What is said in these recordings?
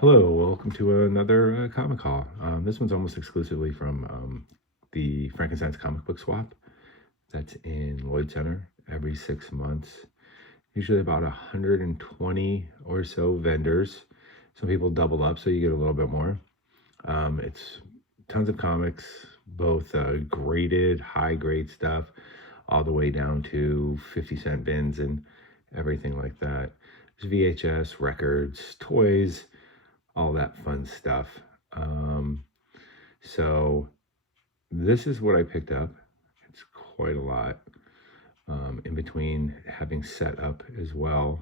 Hello, welcome to another comic haul. This one's almost exclusively from the Frankenstein's comic book swap that's in Lloyd Center every 6 months. Usually about 120 or so vendors. Some people double up, so you get a little bit more. It's tons of comics, both graded, high-grade stuff, all the way down to 50-cent bins and everything like that. There's VHS, records, toys, all that fun stuff. So this is what I picked up. It's quite a lot, in between having set up as well.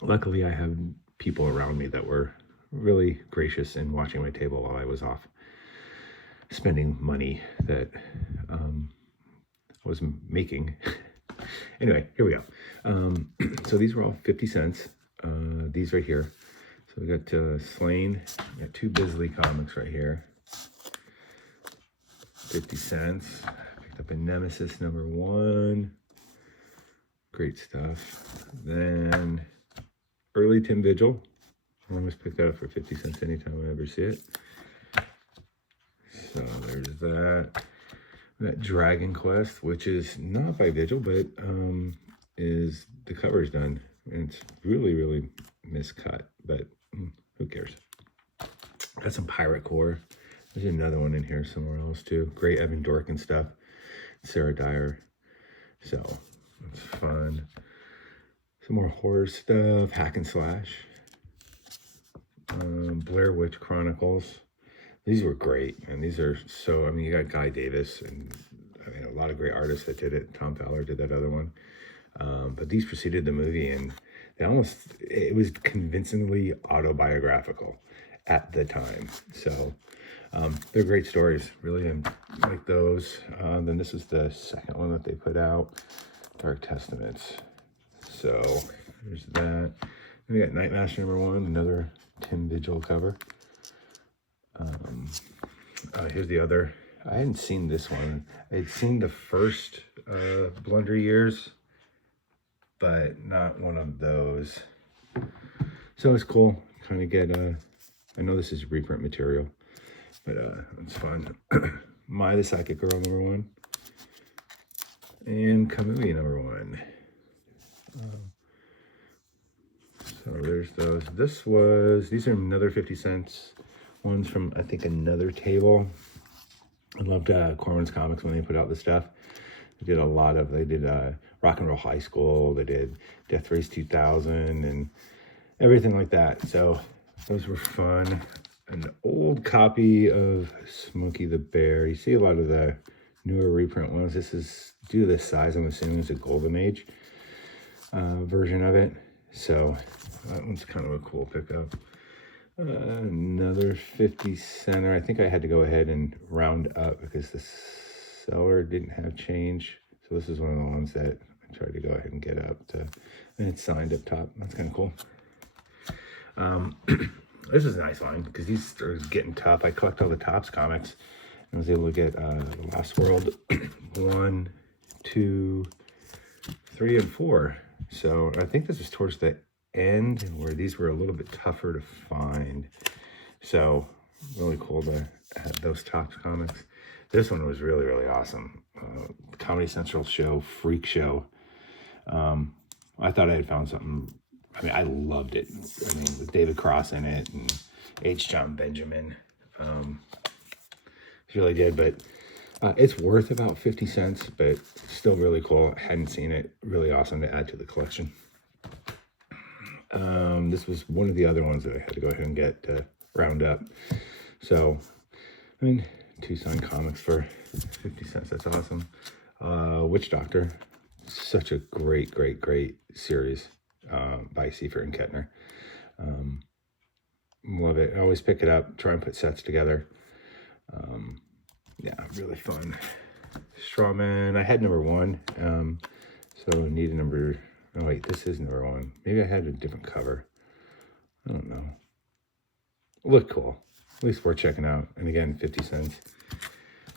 Luckily, I have people around me that were really gracious in watching my table while I was off spending money that I was making. Anyway, here we go. So these were all 50 cents. These right here. So we got Slain, we got 2 Bisley comics right here. 50 cents. Picked up a Nemesis #1. Great stuff. Then early Tim Vigil. I always pick that up for 50 cents anytime I ever see it. So there's that. That Dragon Quest, which is not by Vigil, but is the cover's done. And it's really, really miscut, but who cares? Got some Pirate Core. There's another one in here somewhere else too. Great Evan Dorkin stuff. Sarah Dyer. So it's fun. Some more horror stuff. Hack and Slash. Blair Witch Chronicles. These were great, and these are so. I mean, you got Guy Davis, and I mean, a lot of great artists that did it. Tom Fowler did that other one. But these preceded the movie, and it was convincingly autobiographical at the time. So they're great stories, really like those. Then this is the second one that they put out, Dark Testaments. So there's that. We got Nightmaster #1, another Tim Vigil cover. Here's the other. I hadn't seen this one. I'd seen the first Blunder Years, but not one of those. So it's cool. Kind of get I know this is reprint material, but it's fun. My the Psychic Girl #1 and Kamui #1. So there's those. These are another 50 cents ones from, I think, another table. I loved Corwin's Comics when they put out the stuff. They did Rock and Roll High School. They did Death Race 2000 and everything like that. So those were fun. An old copy of Smokey the Bear. You see a lot of the newer reprint ones. This is due to this size. I'm assuming it's a Golden Age version of it. So that one's kind of a cool pickup. Another 50 center. I think I had to go ahead and round up because the seller didn't have change. So this is one of the ones that I tried to go ahead and get up to, and it's signed up top. That's kind of cool. This is a nice line because these are getting tough. I collect all the Topps comics and I was able to get The Lost World 1, 2, 3, and 4. So I think this was towards the end where these were a little bit tougher to find. So really cool to have those Topps comics. This one was really, really awesome. Comedy Central show, Freak Show. I thought I had found something. I mean, I loved it. I mean, with David Cross in it and H. John Benjamin. It's really good, but it's worth about 50 cents, but still really cool. I hadn't seen it. Really awesome to add to the collection. This was one of the other ones that I had to go ahead and get to round up. So, I mean, 2 signed comics for 50 cents. That's awesome. Witch Doctor. Such a great, great, great series by Seifert and Kettner. Love it. I always pick it up, try and put sets together. Yeah, really fun. Strawman. I had #1. So I need a oh wait, this is #1. Maybe I had a different cover. I don't know. Looked cool. At least worth checking out. And again, 50 cents.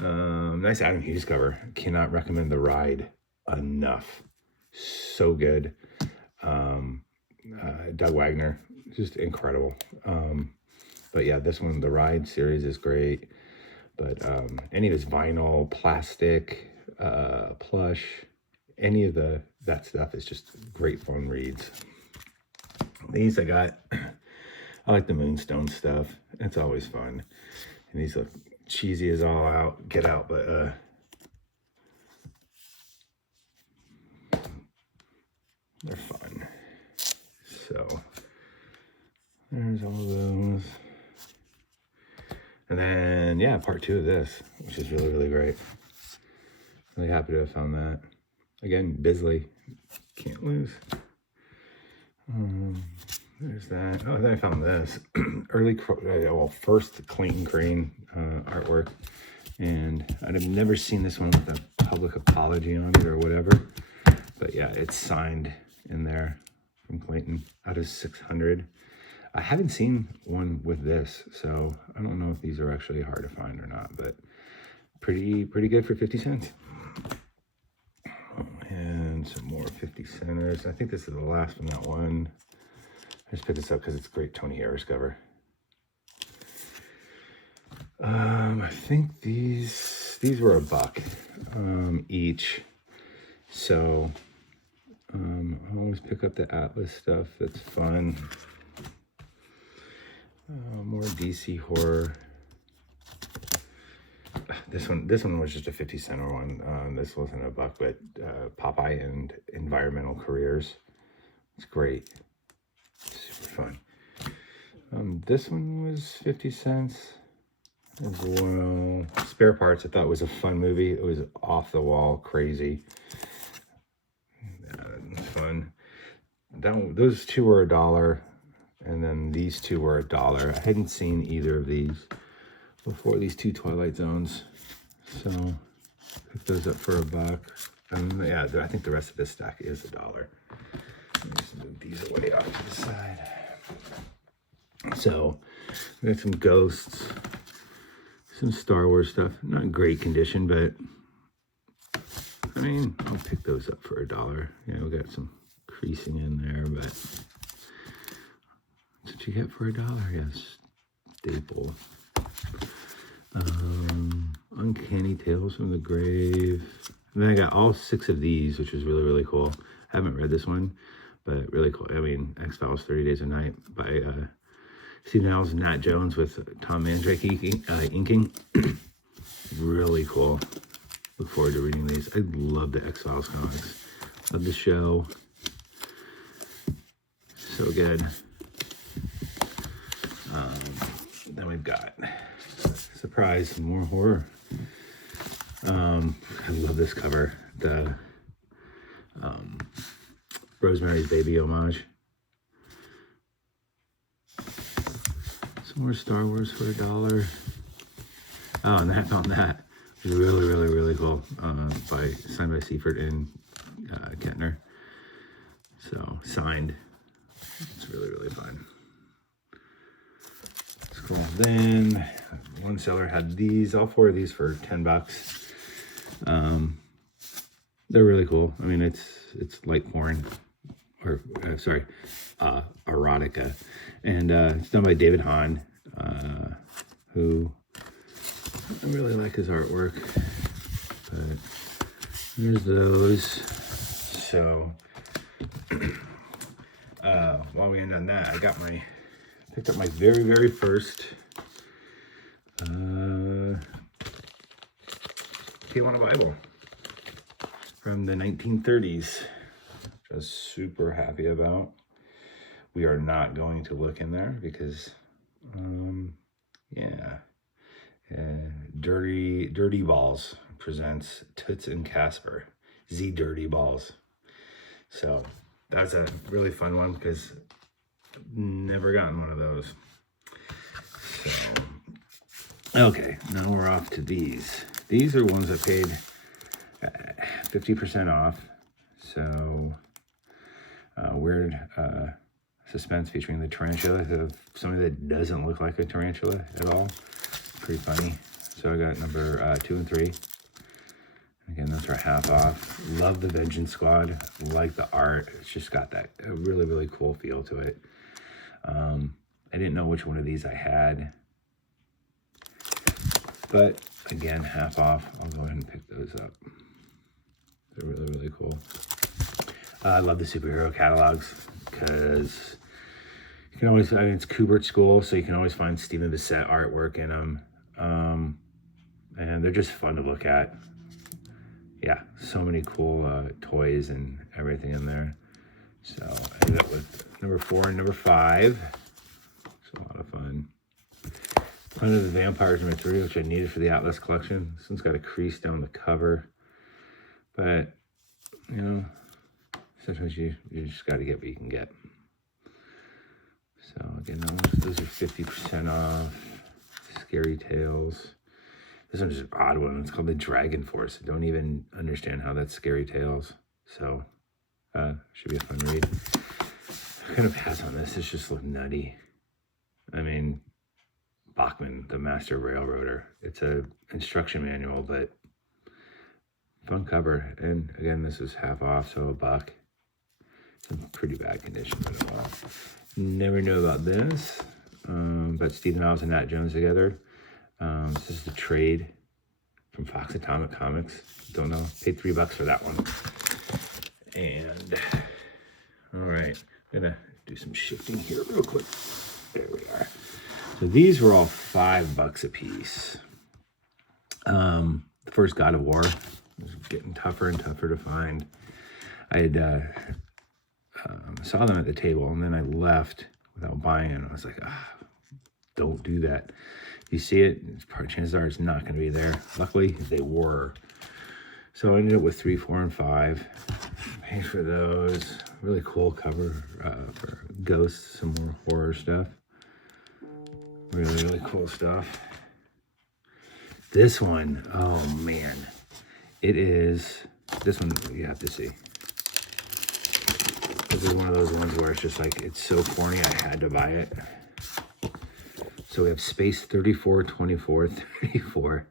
Nice Adam Hughes cover. Cannot recommend The Ride enough. So good. Doug Wagner, just incredible. But yeah, this one, the Ride series is great. But any of his vinyl, plastic, plush, any of that stuff is just great fun reads. These I like the Moonstone stuff. It's always fun. And these look cheesy as all out, get out, but they're fun. So there's all of those. And then, yeah, part 2 of this, which is really, really great. Really happy to have found that. Again, Bisley, can't lose. There's that. Oh, then I found this. First Clayton Crane artwork. And I've never seen this one with a public apology on it or whatever. But yeah, it's signed in there from Clayton out of 600. I haven't seen one with this, so I don't know if these are actually hard to find or not, but pretty good for 50 cents. And some more 50 centers. I think this is the last from that one. I just picked this up because it's a great Tony Harris cover. I think these were $1 each. So I always pick up the Atlas stuff. That's fun. More DC horror. This one was just a 50 cent one. This wasn't $1, but Popeye and Environmental Careers. It's great. Super fun. This one was 50 cents as well. Spare Parts, I thought was a fun movie. It was off the wall, crazy. Fun. Those two were $1. And then these two were $1. I hadn't seen either of these before, these 2 Twilight Zones. So picked those up for $1. And yeah, I think the rest of this stack is $1. Let me just move these away off to the side. So we got some Ghosts, some Star Wars stuff. Not in great condition, but I mean, I'll pick those up for $1. Yeah, we got some creasing in there, but that's what you get for $1, yes. Staple. Uncanny Tales from the Grave. And then I got all 6 of these, which was really, really cool. I haven't read this one, but really cool. I mean, X-Files 30 Days a Night by Stephen Al's Nat Jones with Tom Mandrake inking. Really cool. Look forward to reading these. I love the X-Files comics. Love the show. So good. Then we've got, surprise, some more horror. I love this cover. The Rosemary's Baby homage. Some more Star Wars for $1. Oh, and I found that. Really, really, really cool. Signed by Seifert and Kettner. So, signed. It's really, really fun. It's cool. Then, one seller had these, all 4 of these for $10. They're really cool. I mean, it's light porn, or erotica. And it's done by David Hahn, who I really like his artwork. But there's those. So while we end on that, I picked up my very, very first Tijuana Bible from the 1930s, which I was super happy about. We are not going to look in there because, Dirty Balls presents Toots and Casper, Z Dirty Balls. So that's a really fun one because I've never gotten one of those. So, okay, now we're off to these. These are ones I paid 50% off. So, weird suspense featuring the tarantula. So something that doesn't look like a tarantula at all. Pretty funny. So I got number 2 and 3. Again, those are half off. Love the Vengeance Squad. Like the art. It's just got that a really, really cool feel to it. I didn't know which one of these I had. But again, half off. I'll go ahead and pick those up. They're really, really cool. I love the superhero catalogs because you can always, I mean, it's Kubert School, so you can always find Stephen Bissette artwork in them. And they're just fun to look at. Yeah, so many cool toys and everything in there. So I ended up with number 4 and number 5. It's a lot of fun. Planet of the Vampires number 3, which I needed for the Atlas collection. This one's got a crease down the cover. But, you know, sometimes you just got to get what you can get. So again, those are 50% off. Scary Tales. This one's just an odd one. It's called the Dragon Force. I don't even understand how that's Scary Tales. So, should be a fun read. I'm gonna pass on this. It's just look nutty. I mean, Bachman, the Master Railroader. It's a instruction manual, but fun cover. And again, this is half off, so $1. It's in pretty bad condition, but never knew about this. But Steve Niles and Nat Jones together. This is the trade from Fox Atomic Comics. Don't know. Paid $3 for that one. And all right, I'm gonna do some shifting here real quick. There we are. So these were all $5 a piece. The first God of War was getting tougher and tougher to find. I had saw them at the table, and then I left without buying it. I was like, don't do that. If you see it, chances are it's not going to be there. Luckily, they were. So I ended up with 3, 4, and 5. Paid for those. Really cool cover for Ghosts, some more horror stuff. Really, really cool stuff. This one, oh man. It is, this one you have to see. This is one of those ones where it's just like, it's so corny, I had to buy it. So we have Space 34, 24, 34.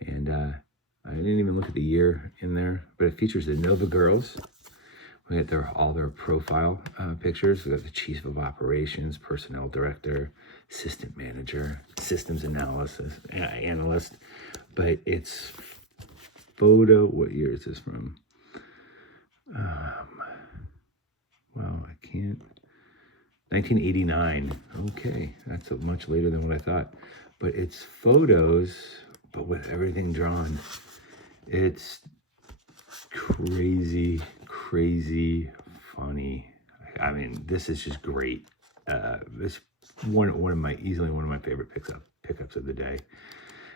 And I didn't even look at the year in there, but it features the Nova Girls. We got all their profile pictures. We got the Chief of Operations, Personnel Director, Assistant Manager, Systems Analyst. But it's photo, what year is this from? Well, I can't. 1989. Okay, that's much later than what I thought. But it's photos, but with everything drawn. It's crazy, crazy funny. I mean, this is just great. This easily one of my favorite pickups of the day,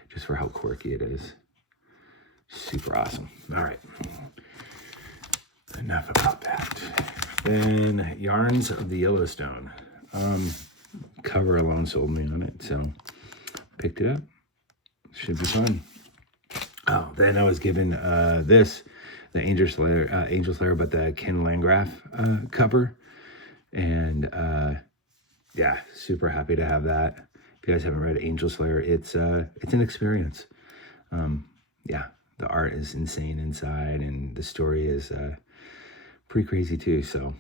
just for how quirky it is. Super awesome. All right, enough about that. Then Yarns of the Yellowstone. Cover alone sold me on it, so picked it up. Should be fun. Oh, then I was given the Angel Slayer, but the Ken Landgraf cover. And yeah, super happy to have that. If you guys haven't read Angel Slayer, it's an experience. Yeah, the art is insane inside, and the story is pretty crazy too, so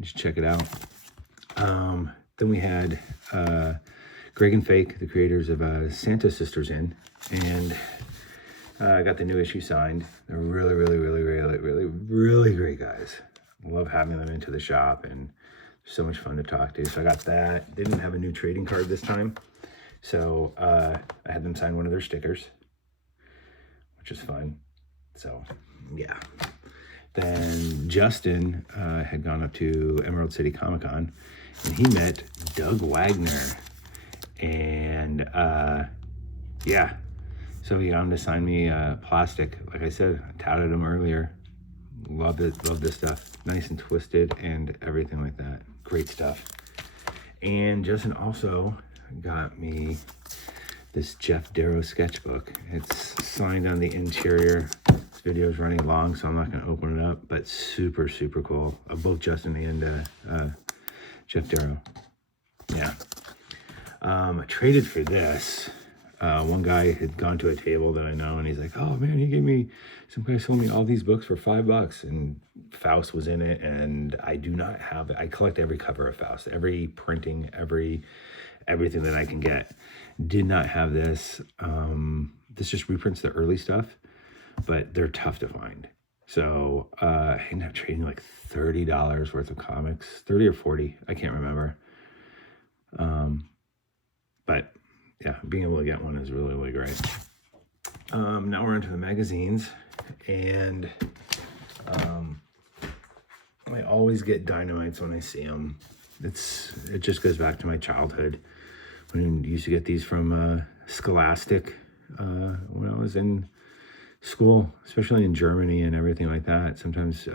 just check it out. Then we had Greg and Fake, the creators of Santa Sisters in, and I got the new issue signed. They're really, really, really, really, really, really great guys. Love having them into the shop, and so much fun to talk to. So I got that. They didn't have a new trading card this time, so I had them sign one of their stickers, which is fun. So yeah. Then Justin had gone up to Emerald City Comic Con, and he met Doug Wagner. And yeah, so he got him to sign me plastic. Like I said, I touted him earlier. Love it, love this stuff. Nice and twisted and everything like that. Great stuff. And Justin also got me this Jeff Darrow sketchbook. It's signed on the interior. This video is running long, so I'm not going to open it up, but super, super cool. Both Justin and Jeff Darrow. Yeah. I traded for this. One guy had gone to a table that I know, and he's like, "Oh man, some guy sold me all these books for $5," and Faust was in it. And I do not have it. I collect every cover of Faust, every printing, everything that I can get. Did not have this. This just reprints the early stuff, but they're tough to find. So I ended up trading like $30 worth of comics, 30 or 40, I can't remember. But yeah, being able to get one is really, really great. Now we're into the magazines, and I always get Dynamites when I see them. It just goes back to my childhood when I used to get these from Scholastic when I was in school, especially in Germany and everything like that. Sometimes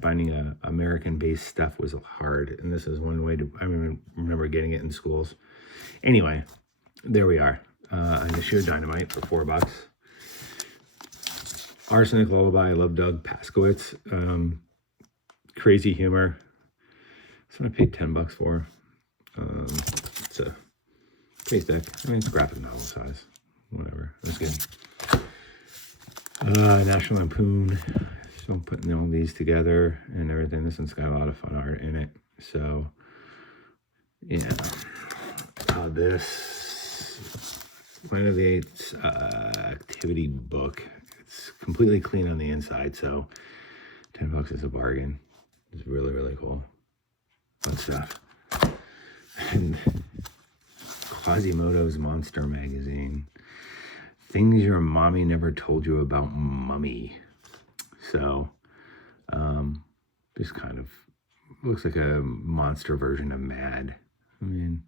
finding American-based stuff was hard, and this is one way to. I remember getting it in schools. Anyway, there we are. An issue of Dynamite for $4. Arsenic Lullaby. I love Doug Paskowitz. Crazy humor. That's what I paid $10 for. It's a pretty thick. I mean, it's graphic novel size. Whatever. That's good. National Lampoon. So I'm putting all these together and everything. This one's got a lot of fun art in it. So, yeah. This Planet of the Apes activity book. It's completely clean on the inside, so $10 is a bargain. It's really, really cool. Fun stuff. And Quasimodo's Monster Magazine. Things Your Mommy Never Told You About Mummy. So, just kind of looks like a monster version of Mad. I mean,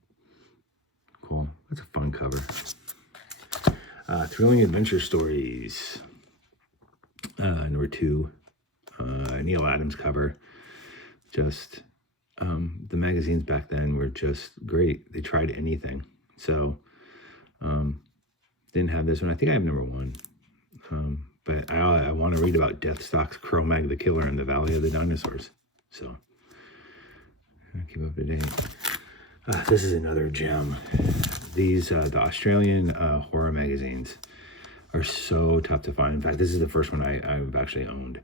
cool. That's a fun cover. Thrilling Adventure Stories. Number 2. Neil Adams cover. Just, the magazines back then were just great. They tried anything. So, didn't have this one. I think I have number 1. But I want to read about Deathstalk's Cro-Mag the Killer in the Valley of the Dinosaurs. So, I'll keep up to date. This is another gem. These, the Australian horror magazines are so tough to find. In fact, this is the first one I've actually owned.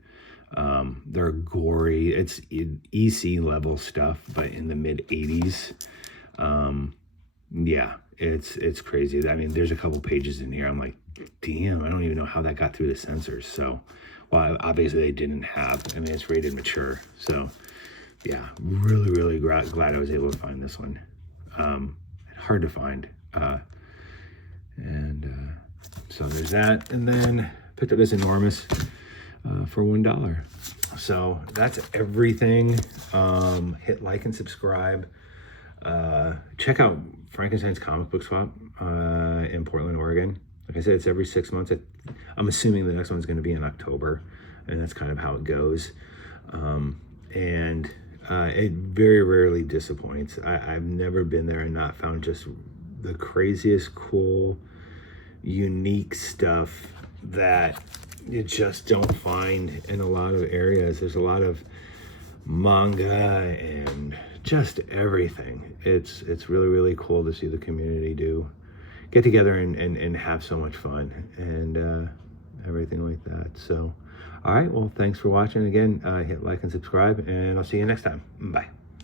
They're gory. It's EC level stuff, but in the mid 80s. Yeah, it's crazy. I mean, there's a couple pages in here. I'm like, damn, I don't even know how that got through the censors. So, well, obviously they didn't have. I mean, it's rated mature. So, yeah, really, really glad I was able to find this one. Hard to find. So there's that. And then picked up this enormous for $1. So that's everything. Hit like and subscribe. Check out Frankenstein's Comic Book Swap in Portland, Oregon. Like I said, it's every 6 months. I'm assuming the next one's going to be in October, and that's kind of how it goes. It very rarely disappoints. I've never been there and not found just the craziest, cool, unique stuff that you just don't find in a lot of areas. There's a lot of manga and just everything. It's really, really cool to see the community get together and have so much fun and everything like that. So, all right, well, thanks for watching. Again, hit like and subscribe, and I'll see you next time. Bye.